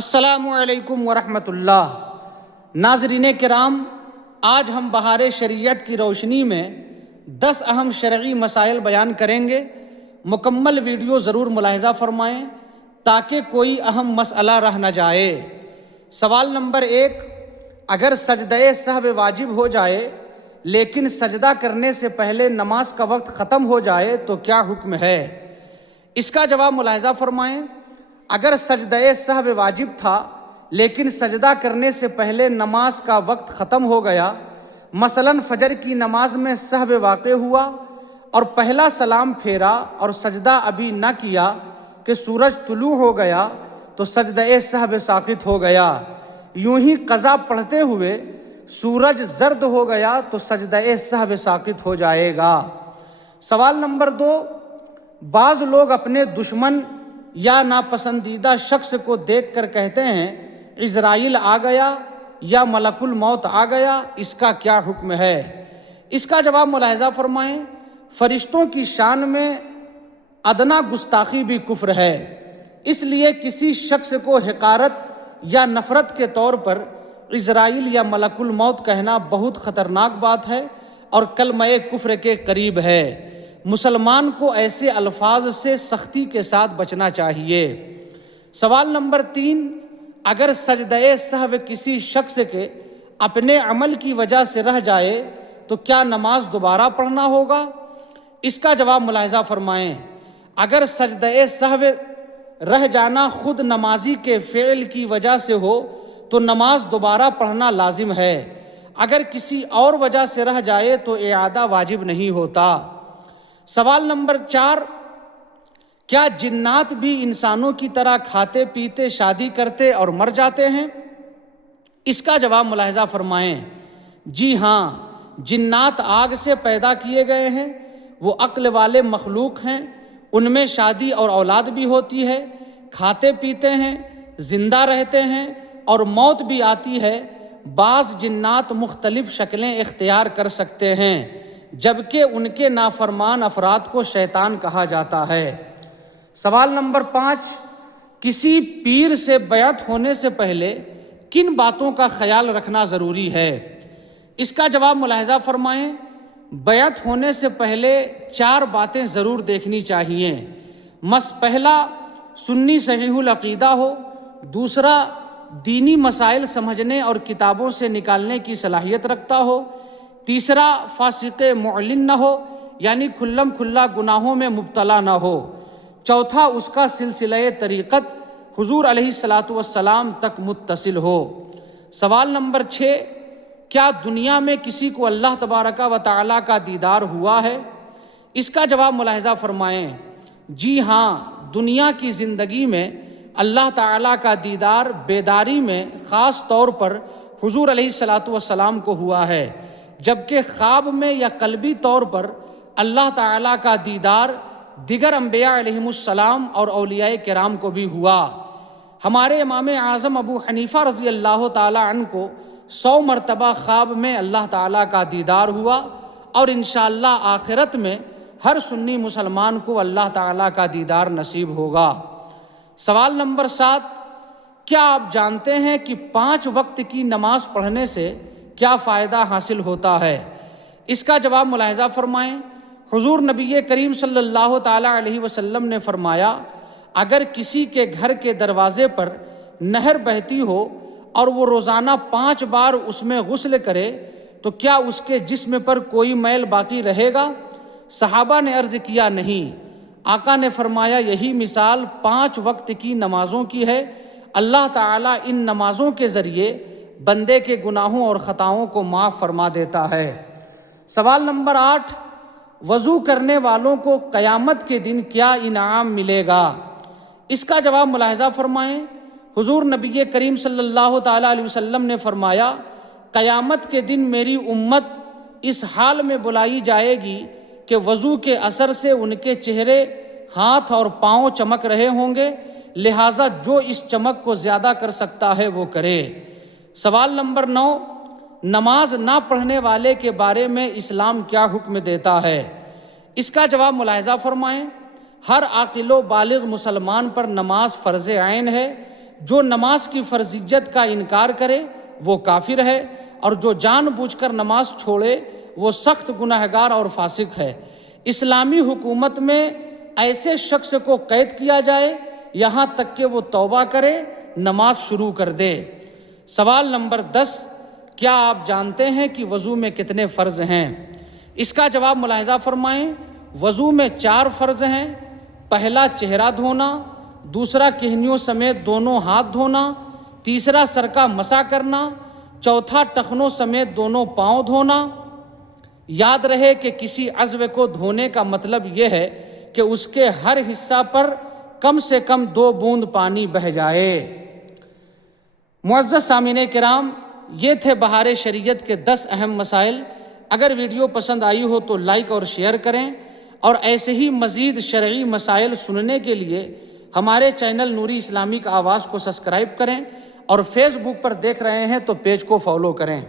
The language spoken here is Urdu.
السلام علیکم ورحمۃ اللہ۔ ناظرین کرام، آج ہم بہار شریعت کی روشنی میں 10 اہم شرعی مسائل بیان کریں گے۔ مکمل ویڈیو ضرور ملاحظہ فرمائیں تاکہ کوئی اہم مسئلہ رہ نہ جائے۔ سوال نمبر 1، اگر سجدہ سہو واجب ہو جائے لیکن سجدہ کرنے سے پہلے نماز کا وقت ختم ہو جائے تو کیا حکم ہے؟ اس کا جواب ملاحظہ فرمائیں۔ اگر سجدہ سہو واجب تھا لیکن سجدہ کرنے سے پہلے نماز کا وقت ختم ہو گیا، مثلا فجر کی نماز میں سہو واقع ہوا اور پہلا سلام پھیرا اور سجدہ ابھی نہ کیا کہ سورج طلوع ہو گیا تو سجدہ سہو ساقط ہو گیا۔ یوں ہی قضا پڑھتے ہوئے سورج زرد ہو گیا تو سجدہ سہو ساقط ہو جائے گا۔ سوال نمبر 2، بعض لوگ اپنے دشمن یا ناپسندیدہ شخص کو دیکھ کر کہتے ہیں عزرائیل آ گیا یا ملک الموت آ گیا، اس کا کیا حکم ہے؟ اس کا جواب ملاحظہ فرمائیں۔ فرشتوں کی شان میں ادنا گستاخی بھی کفر ہے، اس لیے کسی شخص کو حقارت یا نفرت کے طور پر عزرائیل یا ملک الموت کہنا بہت خطرناک بات ہے اور کلمہ کفر کے قریب ہے۔ مسلمان کو ایسے الفاظ سے سختی کے ساتھ بچنا چاہیے۔ سوال نمبر 3، اگر سجدہ سہو کسی شخص کے اپنے عمل کی وجہ سے رہ جائے تو کیا نماز دوبارہ پڑھنا ہوگا؟ اس کا جواب ملاحظہ فرمائیں۔ اگر سجدہ سہو رہ جانا خود نمازی کے فعل کی وجہ سے ہو تو نماز دوبارہ پڑھنا لازم ہے، اگر کسی اور وجہ سے رہ جائے تو اعادہ واجب نہیں ہوتا۔ سوال نمبر 4، کیا جنات بھی انسانوں کی طرح کھاتے پیتے شادی کرتے اور مر جاتے ہیں؟ اس کا جواب ملاحظہ فرمائیں۔ جی ہاں، جنات آگ سے پیدا کیے گئے ہیں، وہ عقل والے مخلوق ہیں، ان میں شادی اور اولاد بھی ہوتی ہے، کھاتے پیتے ہیں، زندہ رہتے ہیں اور موت بھی آتی ہے۔ بعض جنات مختلف شکلیں اختیار کر سکتے ہیں، جبکہ ان کے نافرمان افراد کو شیطان کہا جاتا ہے۔ سوال نمبر 5، کسی پیر سے بیعت ہونے سے پہلے کن باتوں کا خیال رکھنا ضروری ہے؟ اس کا جواب ملاحظہ فرمائیں۔ بیعت ہونے سے پہلے 4 باتیں ضرور دیکھنی چاہیے۔ پہلا، سنی صحیح العقیدہ ہو۔ دوسرا، دینی مسائل سمجھنے اور کتابوں سے نکالنے کی صلاحیت رکھتا ہو۔ تیسرا، فاسق معلن نہ ہو، یعنی کھلم کھلا گناہوں میں مبتلا نہ ہو۔ چوتھا، اس کا سلسلہ طریقت حضور علیہ الصلاۃ والسلام تک متصل ہو۔ سوال نمبر 6، کیا دنیا میں کسی کو اللہ تبارک و تعالیٰ کا دیدار ہوا ہے؟ اس کا جواب ملاحظہ فرمائیں۔ جی ہاں، دنیا کی زندگی میں اللہ تعالیٰ کا دیدار بیداری میں خاص طور پر حضور علیہ الصلاۃ والسلام کو ہوا ہے، جبکہ خواب میں یا قلبی طور پر اللہ تعالیٰ کا دیدار دیگر انبیاء علیہم السلام اور اولیاء کرام کو بھی ہوا۔ ہمارے امام اعظم ابو حنیفہ رضی اللہ تعالیٰ عنہ کو 100 مرتبہ خواب میں اللہ تعالیٰ کا دیدار ہوا اور انشاءاللہ آخرت میں ہر سنی مسلمان کو اللہ تعالیٰ کا دیدار نصیب ہوگا۔ سوال نمبر 7، کیا آپ جانتے ہیں کہ 5 وقت کی نماز پڑھنے سے کیا فائدہ حاصل ہوتا ہے؟ اس کا جواب ملاحظہ فرمائیں۔ حضور نبی کریم صلی اللہ تعالیٰ علیہ وسلم نے فرمایا، اگر کسی کے گھر کے دروازے پر نہر بہتی ہو اور وہ روزانہ 5 بار اس میں غسل کرے تو کیا اس کے جسم پر کوئی میل باقی رہے گا؟ صحابہ نے عرض کیا، نہیں۔ آقا نے فرمایا، یہی مثال 5 وقت کی نمازوں کی ہے۔ اللہ تعالیٰ ان نمازوں کے ذریعے بندے کے گناہوں اور خطاؤں کو معاف فرما دیتا ہے۔ سوال نمبر 8، وضو کرنے والوں کو قیامت کے دن کیا انعام ملے گا؟ اس کا جواب ملاحظہ فرمائیں۔ حضور نبی کریم صلی اللہ تعالیٰ علیہ وسلم نے فرمایا، قیامت کے دن میری امت اس حال میں بلائی جائے گی کہ وضو کے اثر سے ان کے چہرے، ہاتھ اور پاؤں چمک رہے ہوں گے، لہٰذا جو اس چمک کو زیادہ کر سکتا ہے وہ کرے۔ سوال نمبر 9، نماز نہ پڑھنے والے کے بارے میں اسلام کیا حکم دیتا ہے؟ اس کا جواب ملاحظہ فرمائیں۔ ہر عاقل و بالغ مسلمان پر نماز فرض عین ہے، جو نماز کی فرضیت کا انکار کرے وہ کافر ہے، اور جو جان بوجھ کر نماز چھوڑے وہ سخت گنہگار اور فاسق ہے۔ اسلامی حکومت میں ایسے شخص کو قید کیا جائے یہاں تک کہ وہ توبہ کرے، نماز شروع کر دے۔ سوال نمبر 10، کیا آپ جانتے ہیں کہ وضو میں کتنے فرض ہیں؟ اس کا جواب ملاحظہ فرمائیں۔ وضو میں 4 فرض ہیں۔ پہلا چہرہ دھونا، دوسرا کہنیوں سمیت دونوں ہاتھ دھونا، تیسرا سر کا مسح کرنا، چوتھا ٹخنوں سمیت دونوں پاؤں دھونا۔ یاد رہے کہ کسی عضو کو دھونے کا مطلب یہ ہے کہ اس کے ہر حصہ پر کم سے کم 2 بوند پانی بہہ جائے۔ معزز سامعین کرام، یہ تھے بہار شریعت کے 10 اہم مسائل۔ اگر ویڈیو پسند آئی ہو تو لائک اور شیئر کریں، اور ایسے ہی مزید شرعی مسائل سننے کے لیے ہمارے چینل نوری اسلامک آواز کو سبسکرائب کریں، اور فیس بک پر دیکھ رہے ہیں تو پیج کو فالو کریں۔